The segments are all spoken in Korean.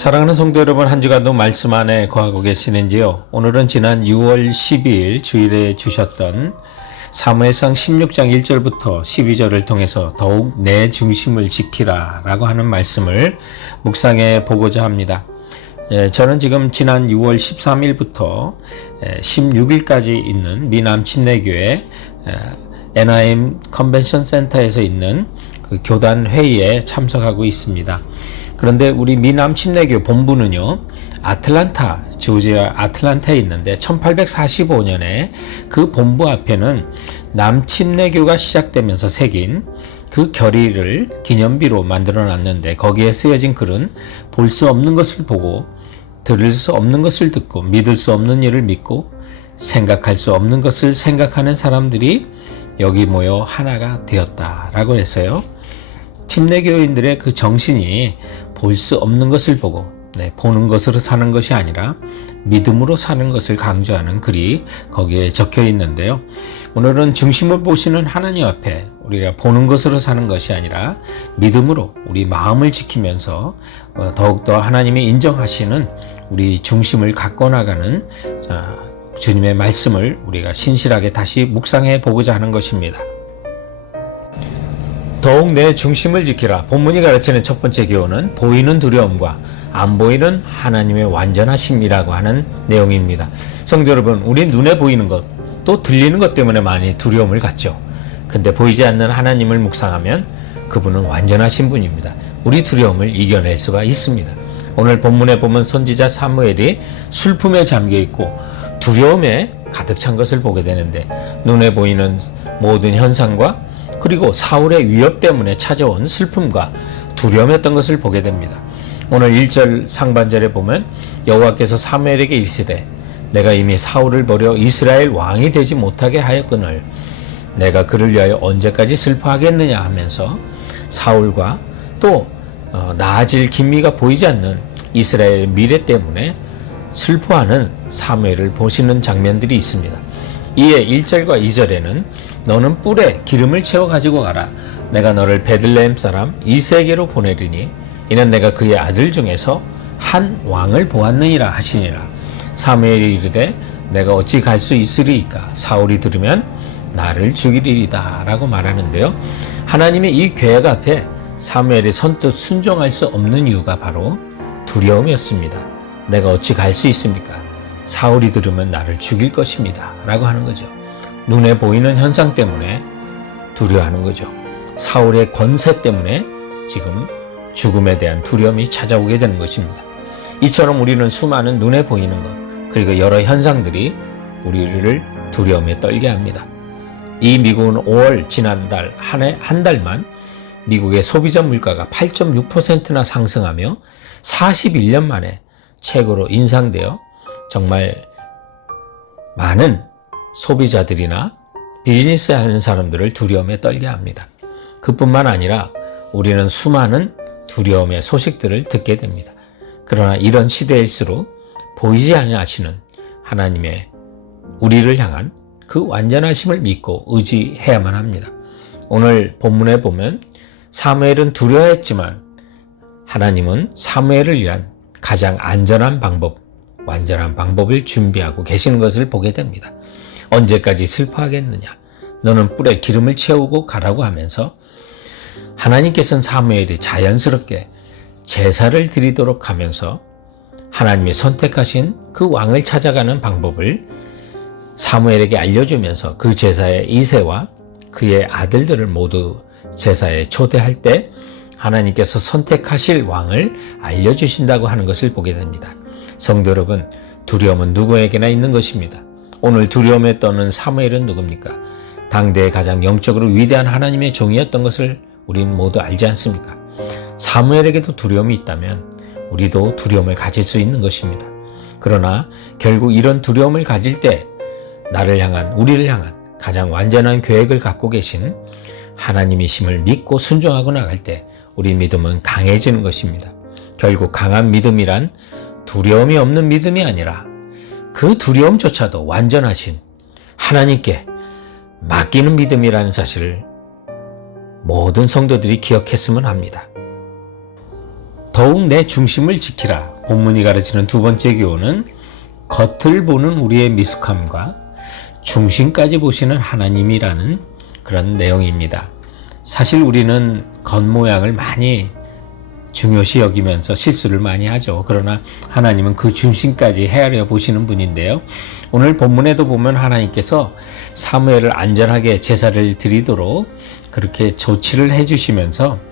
사랑하는 성도 여러분, 한 주간도 말씀 안에 거하고 계시는지요? 오늘은 지난 6월 12일 주일에 주셨던 사무엘상 16장 1절부터 12절을 통해서 더욱 내 중심을 지키라 라고 하는 말씀을 묵상해 보고자 합니다. 저는 지금 지난 6월 13일부터 16일까지 있는 미남 침례교회 NIM 컨벤션 센터에서 있는 그 교단 회의에 참석하고 있습니다. 그런데 우리 미남 침례교 본부는요, 아틀란타, 조지아 아틀란타에 있는데 1845년에 그 본부 앞에는 남침례교가 시작되면서 새긴 그 결의를 기념비로 만들어 놨는데, 거기에 쓰여진 글은 볼 수 없는 것을 보고 들을 수 없는 것을 듣고 믿을 수 없는 일을 믿고 생각할 수 없는 것을 생각하는 사람들이 여기 모여 하나가 되었다라고 했어요. 침례교인들의 그 정신이 볼 수 없는 것을 보고 보는 것으로 사는 것이 아니라 믿음으로 사는 것을 강조하는 글이 거기에 적혀 있는데요. 오늘은 중심을 보시는 하나님 앞에 우리가 보는 것으로 사는 것이 아니라 믿음으로 우리 마음을 지키면서 더욱더 하나님이 인정하시는 우리 중심을 갖고 나가는 주님의 말씀을 우리가 신실하게 다시 묵상해 보고자 하는 것입니다. 더욱 내 중심을 지키라. 본문이 가르치는 첫 번째 교훈은 보이는 두려움과 안 보이는 하나님의 완전하심이라고 하는 내용입니다. 성도 여러분, 우리 눈에 보이는 것, 또 들리는 것 때문에 많이 두려움을 갖죠. 근데 보이지 않는 하나님을 묵상하면 그분은 완전하신 분입니다. 우리 두려움을 이겨낼 수가 있습니다. 오늘 본문에 보면 선지자 사무엘이 슬픔에 잠겨 있고 두려움에 가득 찬 것을 보게 되는데, 눈에 보이는 모든 현상과 그리고 사울의 위협 때문에 찾아온 슬픔과 두려움이었던 것을 보게 됩니다. 오늘 1절 상반절에 보면 여호와께서 사무엘에게 이르시되 내가 이미 사울을 버려 이스라엘 왕이 되지 못하게 하였거늘 내가 그를 위하여 언제까지 슬퍼하겠느냐 하면서 사울과 또 나아질 기미가 보이지 않는 이스라엘의 미래 때문에 슬퍼하는 사무엘을 보시는 장면들이 있습니다. 이에 1절과 2절에는 너는 뿔에 기름을 채워 가지고 가라. 내가 너를 베들레헴 사람 이새에게로 보내리니 이는 내가 그의 아들 중에서 한 왕을 보았느니라 하시니라. 사무엘이 이르되 내가 어찌 갈 수 있으리이까? 사울이 들으면 나를 죽이리이다 라고 말하는데요. 하나님의 이 계획 앞에 사무엘이 선뜻 순종할 수 없는 이유가 바로 두려움이었습니다. 내가 어찌 갈 수 있습니까? 사울이 들으면 나를 죽일 것입니다 라고 하는 거죠. 눈에 보이는 현상 때문에 두려워하는 거죠. 사울의 권세 때문에 지금 죽음에 대한 두려움이 찾아오게 되는 것입니다. 이처럼 우리는 수많은 눈에 보이는 것, 그리고 여러 현상들이 우리를 두려움에 떨게 합니다. 이 미국은 5월 지난달 한 달만 미국의 소비자 물가가 8.6%나 상승하며 41년 만에 최고로 인상되어 정말 많은 소비자들이나 비즈니스 하는 사람들을 두려움에 떨게 합니다. 그뿐만 아니라 우리는 수많은 두려움의 소식들을 듣게 됩니다. 그러나 이런 시대일수록 보이지 아니하시는 하나님의 우리를 향한 그 완전하심을 믿고 의지해야만 합니다. 오늘 본문에 보면 사무엘은 두려워했지만 하나님은 사무엘을 위한 가장 안전한 방법, 완전한 방법을 준비하고 계시는 것을 보게 됩니다. 언제까지 슬퍼하겠느냐? 너는 뿔에 기름을 채우고 가라고 하면서 하나님께서는 사무엘이 자연스럽게 제사를 드리도록 하면서 하나님이 선택하신 그 왕을 찾아가는 방법을 사무엘에게 알려주면서 그 제사의 이새와 그의 아들들을 모두 제사에 초대할 때 하나님께서 선택하실 왕을 알려주신다고 하는 것을 보게 됩니다. 성도 여러분, 두려움은 누구에게나 있는 것입니다. 오늘 두려움에 떠는 사무엘은 누굽니까? 당대의 가장 영적으로 위대한 하나님의 종이었던 것을 우리는 모두 알지 않습니까? 사무엘에게도 두려움이 있다면 우리도 두려움을 가질 수 있는 것입니다. 그러나 결국 이런 두려움을 가질 때 나를 향한, 우리를 향한 가장 완전한 계획을 갖고 계신 하나님이심을 믿고 순종하고 나갈 때 우리 믿음은 강해지는 것입니다. 결국 강한 믿음이란 두려움이 없는 믿음이 아니라 그 두려움조차도 완전하신 하나님께 맡기는 믿음이라는 사실을 모든 성도들이 기억했으면 합니다. 더욱 내 중심을 지키라. 본문이 가르치는 두 번째 교훈은 겉을 보는 우리의 미숙함과 중심까지 보시는 하나님이라는 그런 내용입니다. 사실 우리는 겉모양을 많이 중요시 여기면서 실수를 많이 하죠. 그러나 하나님은 그 중심까지 헤아려 보시는 분인데요. 오늘 본문에도 보면 하나님께서 사무엘을 안전하게 제사를 드리도록 그렇게 조치를 해주시면서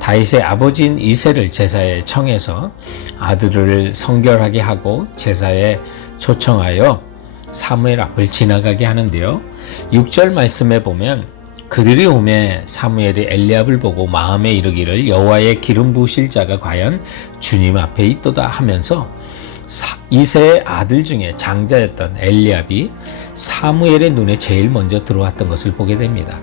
다윗의 아버지인 이새를 제사에 청해서 아들을 성결하게 하고 제사에 초청하여 사무엘 앞을 지나가게 하는데요. 6절 말씀에 보면 그들이 오매 사무엘이 엘리압을 보고 마음에 이르기를 여호와의 기름 부으실 자가 과연 주님 앞에 있도다 하면서 이새의 아들 중에 장자였던 엘리압이 사무엘의 눈에 제일 먼저 들어왔던 것을 보게 됩니다.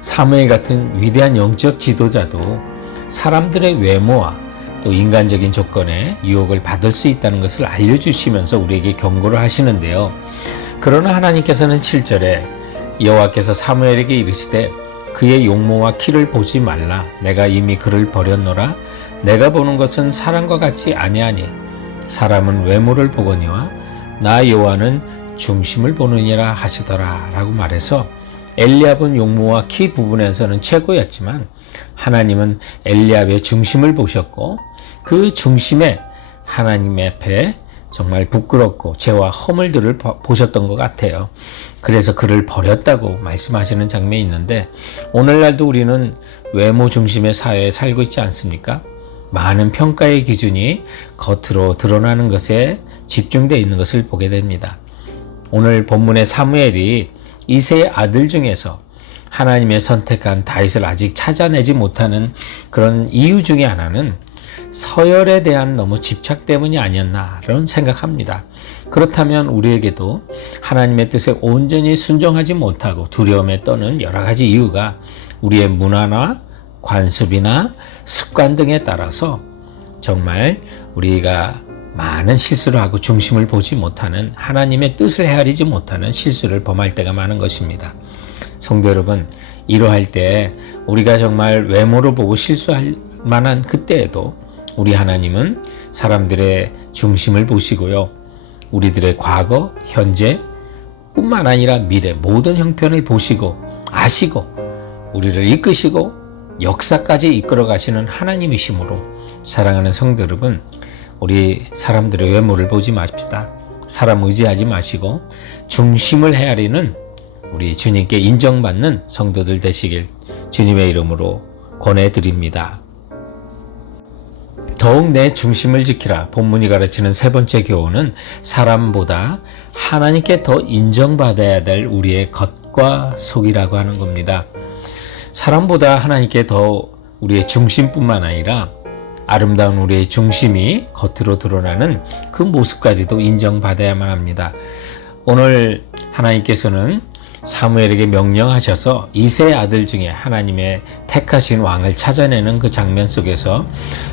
사무엘 같은 위대한 영적 지도자도 사람들의 외모와 또 인간적인 조건에 유혹을 받을 수 있다는 것을 알려주시면서 우리에게 경고를 하시는데요. 그러나 하나님께서는 7절에 여호와께서 사무엘에게 이르시되 그의 용모와 키를 보지 말라. 내가 이미 그를 버렸노라. 내가 보는 것은 사람과 같이 아니하니 사람은 외모를 보거니와 나 여호와는 중심을 보느니라 하시더라 라고 말해서 엘리압은 용모와 키 부분에서는 최고였지만 하나님은 엘리압의 중심을 보셨고 그 중심에 하나님 앞에 정말 부끄럽고 죄와 허물들을 보셨던 것 같아요. 그래서 그를 버렸다고 말씀하시는 장면이 있는데 오늘날도 우리는 외모 중심의 사회에 살고 있지 않습니까? 많은 평가의 기준이 겉으로 드러나는 것에 집중되어 있는 것을 보게 됩니다. 오늘 본문의 사무엘이 이새의 아들 중에서 하나님의 선택한 다윗을 아직 찾아내지 못하는 그런 이유 중에 하나는 서열에 대한 너무 집착 때문이 아니었나라는 생각합니다. 그렇다면 우리에게도 하나님의 뜻에 온전히 순종하지 못하고 두려움에 떠는 여러 가지 이유가 우리의 문화나 관습이나 습관 등에 따라서 정말 우리가 많은 실수를 하고 중심을 보지 못하는 하나님의 뜻을 헤아리지 못하는 실수를 범할 때가 많은 것입니다. 성도 여러분, 이러할 때 우리가 정말 외모를 보고 실수할 만한 그때에도 우리 하나님은 사람들의 중심을 보시고요. 우리들의 과거, 현재 뿐만 아니라 미래 모든 형편을 보시고 아시고 우리를 이끄시고 역사까지 이끌어 가시는 하나님이시므로 사랑하는 성도 여러분, 우리 사람들의 외모를 보지 맙시다. 사람 의지하지 마시고 중심을 헤아리는 우리 주님께 인정받는 성도들 되시길 주님의 이름으로 권해드립니다. 더욱 내 중심을 지키라. 본문이 가르치는 세 번째 교훈은 사람보다 하나님께 더 인정받아야 될 우리의 겉과 속이라고 하는 겁니다. 사람보다 하나님께 더 우리의 중심뿐만 아니라 아름다운 우리의 중심이 겉으로 드러나는 그 모습까지도 인정받아야만 합니다. 오늘 하나님께서는 사무엘에게 명령하셔서 이새의 아들 중에 하나님의 택하신 왕을 찾아내는 그 장면 속에서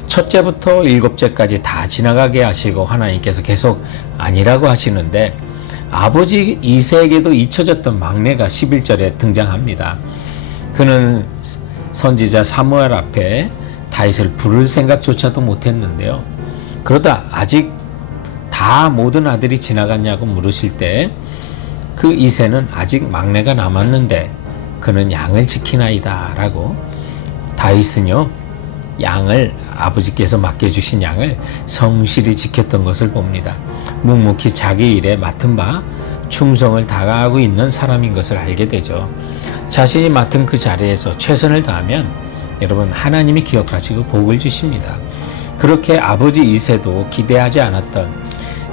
첫째부터 일곱째까지 다 지나가게 하시고 하나님께서 계속 아니라고 하시는데 아버지 이새에게도 잊혀졌던 막내가 11절에 등장합니다. 그는 선지자 사무엘 앞에 다윗을 부를 생각조차도 못했는데요. 그러다 아직 다 모든 아들이 지나갔냐고 물으실 때 그 이새는 아직 막내가 남았는데 그는 양을 지키나이다 라고 다윗은요 양을 아버지께서 맡겨주신 양을 성실히 지켰던 것을 봅니다. 묵묵히 자기 일에 맡은 바 충성을 다하고 있는 사람인 것을 알게 되죠. 자신이 맡은 그 자리에서 최선을 다하면 여러분 하나님이 기억하시고 복을 주십니다. 그렇게 아버지 이새도 기대하지 않았던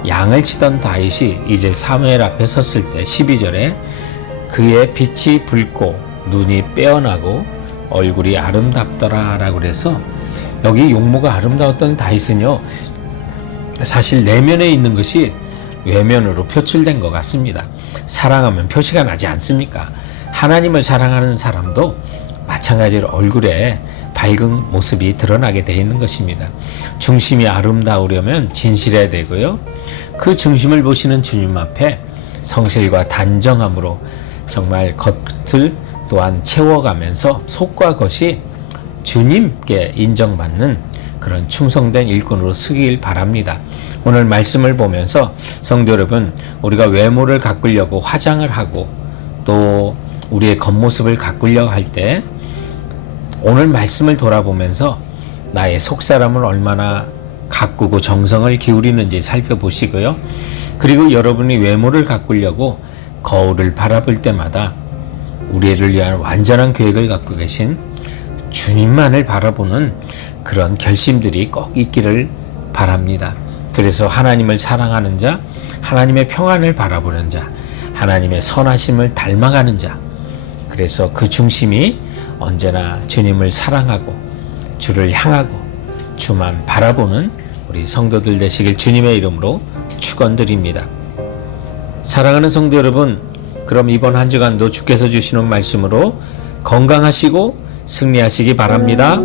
양을 치던 다윗이 이제 사무엘 앞에 섰을 때 12절에 그의 빛이 붉고 눈이 빼어나고 얼굴이 아름답더라 라고 그래서 여기 용모가 아름다웠던 다윗은요 사실 내면에 있는 것이 외면으로 표출된 것 같습니다. 사랑하면 표시가 나지 않습니까? 하나님을 사랑하는 사람도 마찬가지로 얼굴에 밝은 모습이 드러나게 되어 있는 것입니다. 중심이 아름다우려면 진실해야 되고요. 그 중심을 보시는 주님 앞에 성실과 단정함으로 정말 겉을 또한 채워가면서 속과 겉이 주님께 인정받는 그런 충성된 일꾼으로 쓰길 바랍니다. 오늘 말씀을 보면서 성도 여러분, 우리가 외모를 가꾸려고 화장을 하고 또 우리의 겉모습을 가꾸려고 할 때 오늘 말씀을 돌아보면서 나의 속사람을 얼마나 가꾸고 정성을 기울이는지 살펴보시고요. 그리고 여러분이 외모를 가꾸려고 거울을 바라볼 때마다 우리를 위한 완전한 계획을 갖고 계신 주님만을 바라보는 그런 결심들이 꼭 있기를 바랍니다. 그래서 하나님을 사랑하는 자, 하나님의 평안을 바라보는 자, 하나님의 선하심을 닮아가는 자, 그래서 그 중심이 언제나 주님을 사랑하고 주를 향하고 주만 바라보는 우리 성도들 되시길 주님의 이름으로 축원드립니다. 사랑하는 성도 여러분, 그럼 이번 한 주간도 주께서 주시는 말씀으로 건강하시고 승리하시기 바랍니다.